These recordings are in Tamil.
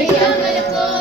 Hare Rama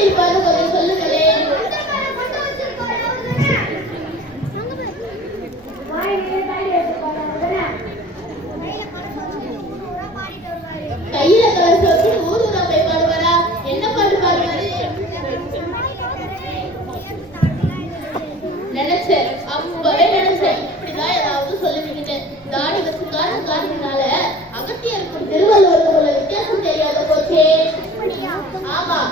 Ih, 就是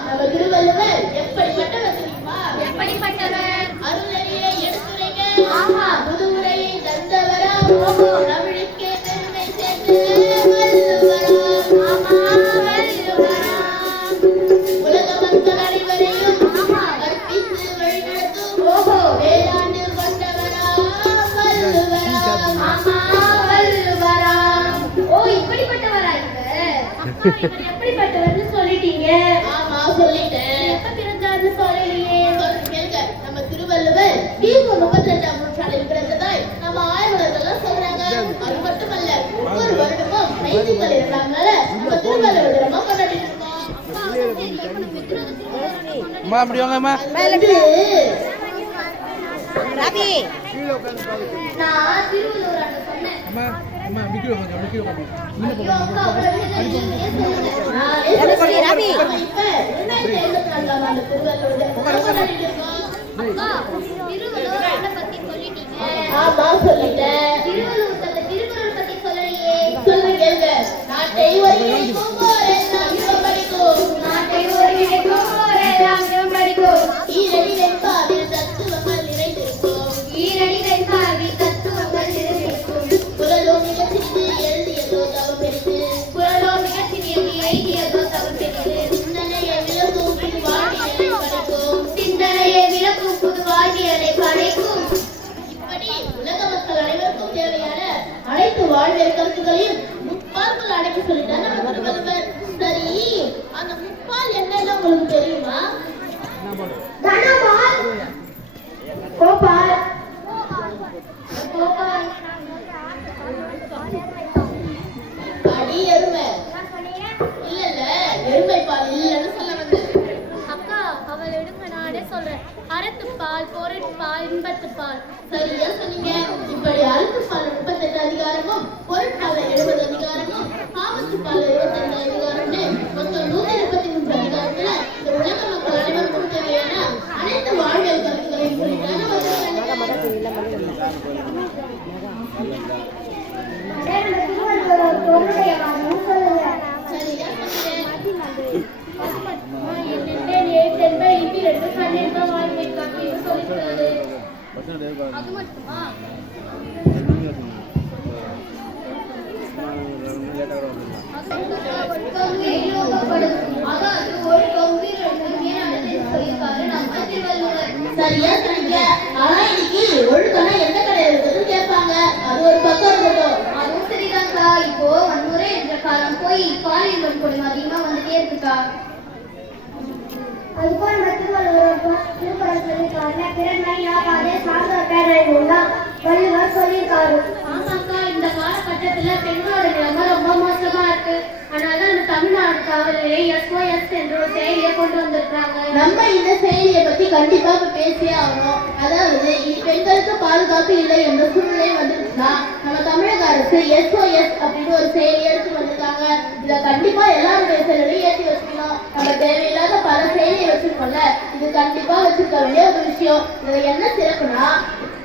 நம்ம திருவள்ளுவர் எப்படிப்பட்டவர் தெரியுமா? எப்படிப்பட்டவர்? அருளையை எடுத்துரைக்க புதுமுறையை தந்தவரா? அம்மா அப்படி வாங்கம்மா ரவி அம்மா அம்மா விக்கிரோ கொஞ்சம் விக்கிரோ ஆமா அனைத்து வாழ்வியல் கருத்துக்களையும் முப்பால்கள் அடைக்க சொல்லிட்டாரு நமது முதல்வர். சரி அந்த முப்பால் என்ன உங்களுக்கு தெரியுமா? தனபால். கோபால். கோபால். அடி எருமை. இல்ல இல்ல எருமை பால் இல்லன்னு சொல்ல வந்தேன். அக்கா அவள் எடுங்க நானே சொல்றேன். அறத்துப்பால் பொருட்பால் இன்பத்துப்பால். சரியா சொன்னீங்க. இப்படி அறத்துப்பால் முப்பத்தெட்டாவது சரியா சொன்னீங்க ஆனா இன்னைக்கு ஒழுக்கம்னா எந்த கடையில கேட்பாங்க அது ஒரு பக்கம் இருக்கட்டும் அதுவும் சரிதான்க்கா இப்போ வன்முறை என்ற காலம் போய் பாலியல் வன்கொடுமை அதிகமா வந்துட்டே இருக்குக்கா ஒரு திருக்குறள் சொல்லியிருக்காருல பிறன்மை யாகாதே சார்ந்த பேரறிவும் தான் வள்ளுவர் சொல்லியிருக்காரு ஆமாக்கா இந்த காலகட்டத்துல பெண்களோட நிலைமை ரொம்ப மோசமா இருக்கு. அதனால நம்ம தமிழ்நாடு காவலிலே எஸ்ஓஎஸ் என்ற ஒரு செயலியை கொண்டு வந்திருக்காங்க நம்ம இந்த செயலியை பத்தி கண்டிப்பா பேசியே ஆகணும். அதாவது இனி பெண்களுக்கு பாதுகாப்பு இல்லை என்ற சூழ்நிலை வந்துருச்சுன்னா நம்ம தமிழக அரசு எஸ்ஓஎஸ் அப்படின்னு ஒரு செயலி எடுத்து வந்திருக்காங்க. இத கண்டிப்பா எல்லாருடைய செயலையும் ஏற்றி வச்சுக்கணும். நம்ம தேவையில்லாத பல செயலியை வச்சிருக்கோம்ல இது கண்டிப்பா வச்சிருக்க வேண்டிய ஒரு விஷயம். இதுல என்ன சிறப்புனா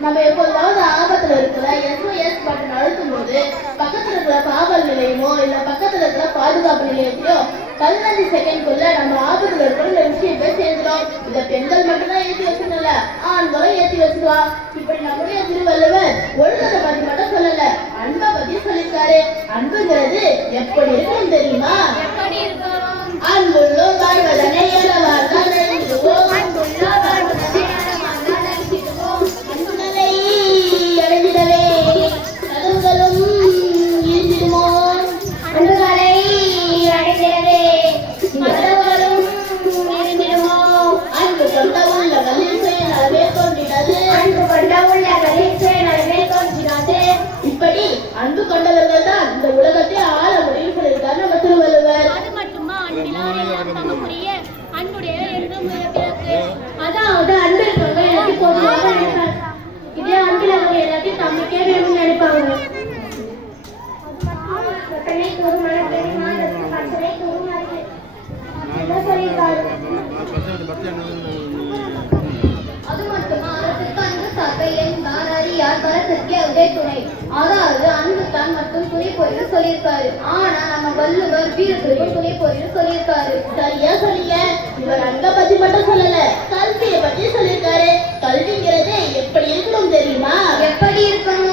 நம்ம எப்போதாவது ஆபத்துல இருக்கிற எஸ்ஓஎஸ் பட்டன் அழுத்தும் போது பக்கத்துல இருக்கிற காவல் நிலையமோ இல்ல பக்கத்துல இருக்கிற பாதுகாப்பு நிலையத்தையோ பதினஞ்சு செகண்ட்குள்ள நம்ம ஆபத்துல இருக்கிற இந்த விஷயம் இத பெண்கள் மட்டும்தான் ஏத்தி வச்சிருந்தல. ஆண்களும் ஏத்தி வச்சிருவான் இப்படி நம்முடைய திருவள்ளுவர் ஒழுக்கத்தை பத்தி மட்டும் சொல்லல. அன்பை பத்தி சொல்லியிருக்காரு அன்புங்கிறது எப்படி இருக்கும் தெரியுமா? அன்புள்ளோர் வாழ்வதனை அளவாக கொண்ட உள்ளங்களில் சுயநலமே தோன்றினது அன்பு கொண்ட உள்ளங்களில் சுயநலமே தோன்றினாது இப்படி அன்பு கொண்டவர்கள் தான் இந்த உலகத்தை ஆள முடியும் சொல்லியிருக்காரு நம்ம திருவள்ளுவர். அது மட்டுமா? அன்பிலார் எல்லாம் தமக்குரிய அன்புடைய என்றும் அதாவது அன்பு இருக்கவங்க எல்லாத்தையும் பொதுவாக நினைப்பாங்க இதே அன்பில் அவங்க எல்லாத்தையும் தமக்கே வேணும்னு நினைப்பாங்க. என்ன சொல்லியிருக்காரு? அதாவது அன்புத்தான் மட்டும் துணை போயின்னு சொல்லியிருக்காரு. ஆனா நம்ம வள்ளுவர் வீரத்திற்கும் துணை போயின்னு சொல்லியிருக்காரு. சரியா சொன்னீங்க? இவர் அன்பை பத்தி மட்டும் சொல்லல. கல்வியை பத்தி சொல்லியிருக்காரு. கல்விங்கிறது எப்படி இருக்கணும் தெரியுமா? எப்படி இருக்கணும்?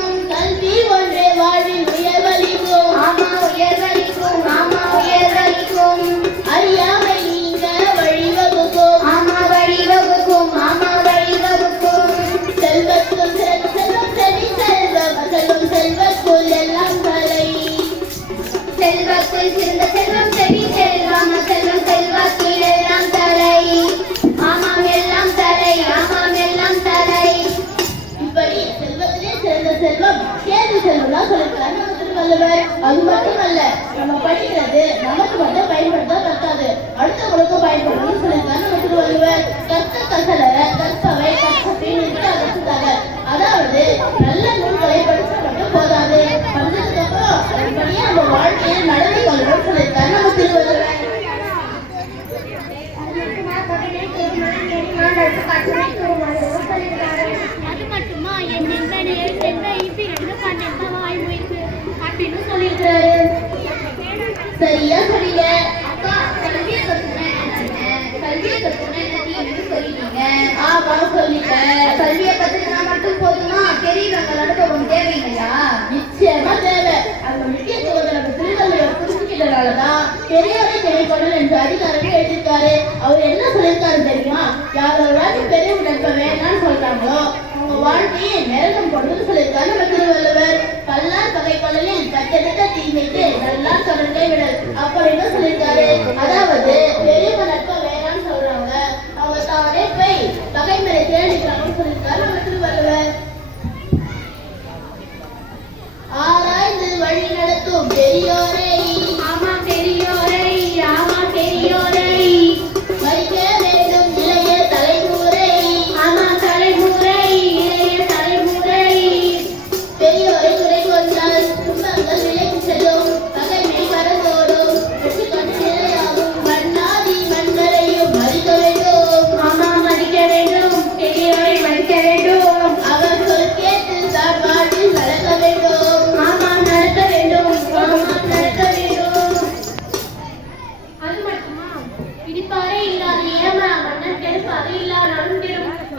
அடுத்தவங்களுக்கும் பயன்படணும்னு சொல்லியிருக்காரு நம்ம திருவள்ளுவர் கற்க கசல கற்பவை கற்பின் அகற்றுதாக அதாவது நல்ல நூல்களை படிச்சா மட்டும் போதாது. படிச்சதுக்கு அப்புறம் இப்படியே நம்ம வாழ்க்கையை நடந்து கொள்ளணும்னு சொல்லியிருக்காரு நம்ம திருவள்ளுவர். அது மட்டுமா? என் நண்பனே சென்ற இப்பிரண்டு கண்டிப்பா வாய்மொழிக்கு அப்படின்னு சொல்லியிருக்கிறாரு. சரியா சொன்னீங்க அக்கா கல்வியை கற்றுனா என்ன கல்வியை கற்றுனா என்ன நீங்க சொல்லிட்டீங்க ஆமா சொல்லிட்டேன். கல்வியை கற்றுக்கினா மட்டும் போதுமா? பெரியவங்க அனுபவம் தேவைங்களா நிச்சயமா தேவை. அந்த முக்கியத்துவத்தை நம்ம திருவள்ளுவர் புரிஞ்சுக்கிட்டனாலதான் பெரியவரை திரைப்படல் என்று அதிகாரமே எழுதியிருக்காரு. அவர் என்ன சொல்லியிருக்காரு தெரியுமா? யாரோட பெரிய நட்பை வேணாம்னு சொல்றாங்களோ அவங்க வாழ்க்கையை நெருங்கும் பொழுதுன்னு சொல்லியிருக்காரு நம்ம திருவள்ளுவர். பல்லார் பகை கொள்ளலில் கட்டெடுத்த தீமைக்கு நல்லா தொடர்ந்தே விடல் அப்படின்னு சொல்லியிருக்காரு? அதாவது பெரியவங்க நட்பை வேணாம்னு சொல்றவங்க அவங்க தானே போய் பகைமறை சொல்லியிருக்காரு. நம்ம திருவள்ளுவர் ஆராய்ந்து வழி நடத்தும் பெரியோரே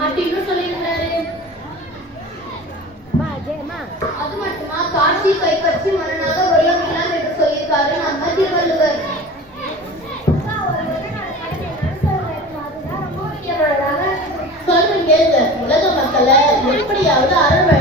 அப்படின்னு சொல்லியிருந்தாரு அது மட்டுமா? காட்சி கைப்பற்றி மனநாத ஒரியமில்லாம் என்று சொல்லியிருக்காரு. நம்ம திருவள்ளுவர் சொல்லுங்க உலக மக்களை எப்படியாவது அறவழ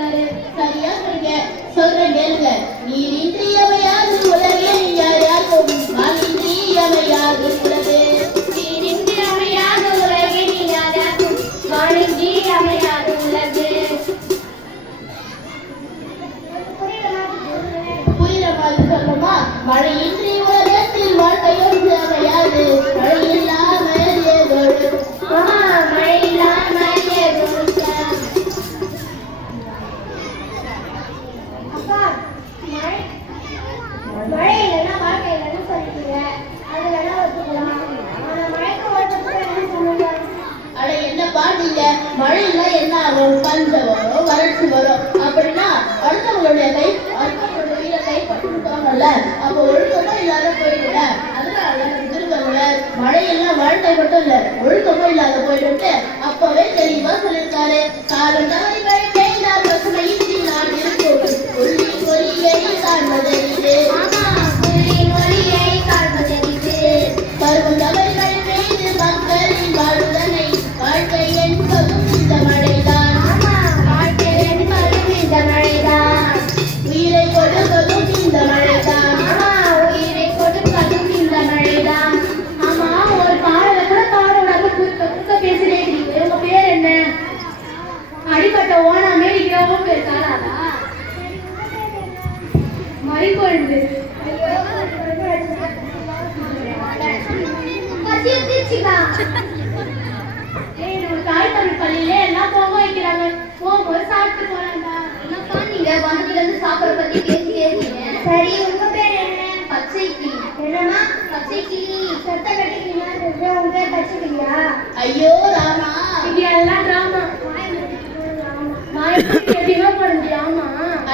சொல்லியிருக்காரு சரியா சொல்லுங்க சொல்றேன் கேளுங்க நீர் இன்றியமையாது உலகே நீ யார் யாருக்கும் நான் இன்றியமையாது உலகே நீரின்றி அமையாத உலகே நீ யாராக்கும் வாணின்றி அமையாத உலகு மாதிரி சொல்லணுமா மழையின்றி ஏய் நம்ம தாய் தமிழ் பள்ளியில எல்லாம் பொங்க வைக்கிறாங்க? போகும்போது சாப்பிட்டு போறாங்க என்னப்பா நீங்க வந்ததுல இருந்து சாப்பிட பத்தி பேசிட்டே இருக்கீங்க சரி உங்க பேர் என்ன? பச்சை கிளி பச்சை கிளி சத்த கட்டிக்கிறீங்க உங்க பேர் பச்சுக்கிறியா ஐயோ ராமா. இது எல்லாம் டிராமா வாய்ப்பு எப்படிமா போட முடியும் ஆமா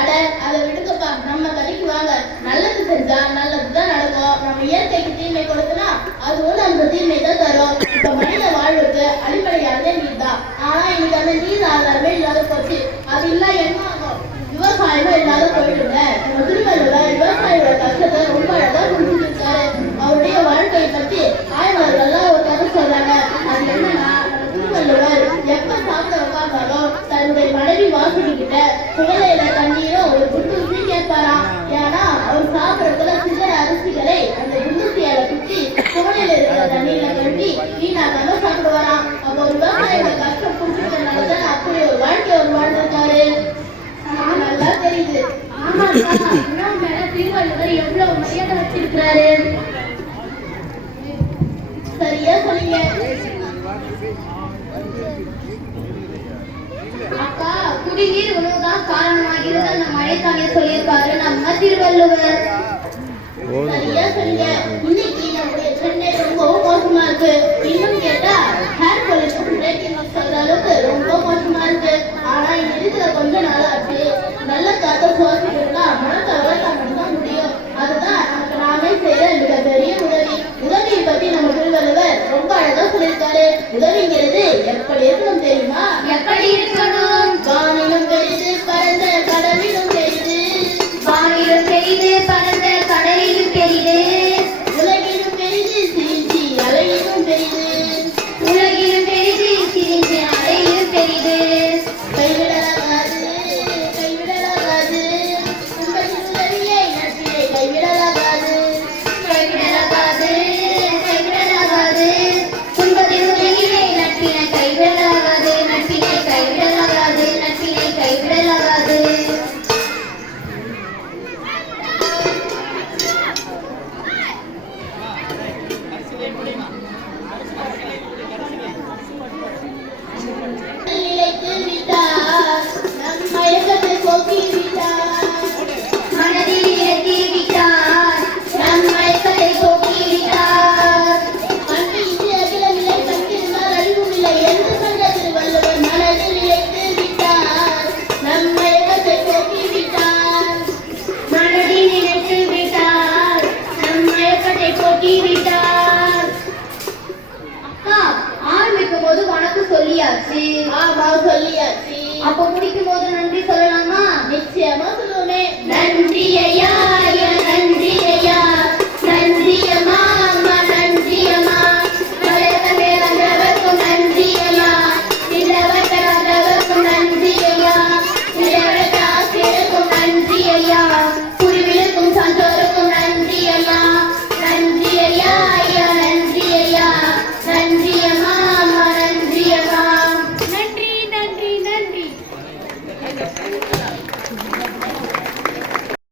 அட அதை விடுங்கப்பா நம்ம கதைக்கு வாங்க. நல்லது செஞ்சா நல்லதுதான் நடக்கும். நம்ம இயற்கைக்கு தீமை கொடுத்தனா அதுவும் நம்ம தீமை தான் தரும். இப்ப மனித வாழ்வுக்கு அடிப்படையானதே நீர் தான் ஆனா இன்னைக்கு அந்த நீர் ஆதாரமே இல்லாத போச்சு. அது இல்ல என்ன ஆகும்? விவசாயமும் இல்லாத போயிடுங்க நம்ம திருவள்ளுவர் விவசாயியோட கஷ்டத்தை ரொம்ப அழகா புரிஞ்சுருக்காரு அவருடைய வாழ்க்கையை பத்தி ஆய்வாளர்கள்லாம் ஒரு கதை சொல்றாங்க அது என்னன்னா நம்ம திருவள்ளுவர் எப்ப சாப்பிட உட்கார்ந்தாலும் தன்னுடைய மனைவி வாசகி கிட்ட குவளையில தண்ணீரும் ஒரு குண்டூசி கேட்பாரா? ஏன்னா அவர் சாப்பிடறதுல சிதற அரிசிகளை அந்த குண்டூசியால குத்தி குவளையில இருக்கிற தண்ணீர்ல கட்டி வீணாக்காம சாப்பிடுவாராம் அப்போ ஒரு விவசாயியோட கஷ்டம் புரிஞ்சுக்கிறதுனாலதான் அப்படி ஒரு வாழ்க்கை அவர் வாழ்ந்திருக்காரு நல்லா தெரியுது. ஆமா. காரணமாகிறது அந்த மழைக்கான சொல்லியிருக்காரு நம்ம திருவள்ளுவர் சரியா சொன்னீங்க. இன்னைக்கு நம்முடைய சென்னை ரொம்பவும் மோசமா இருக்கு.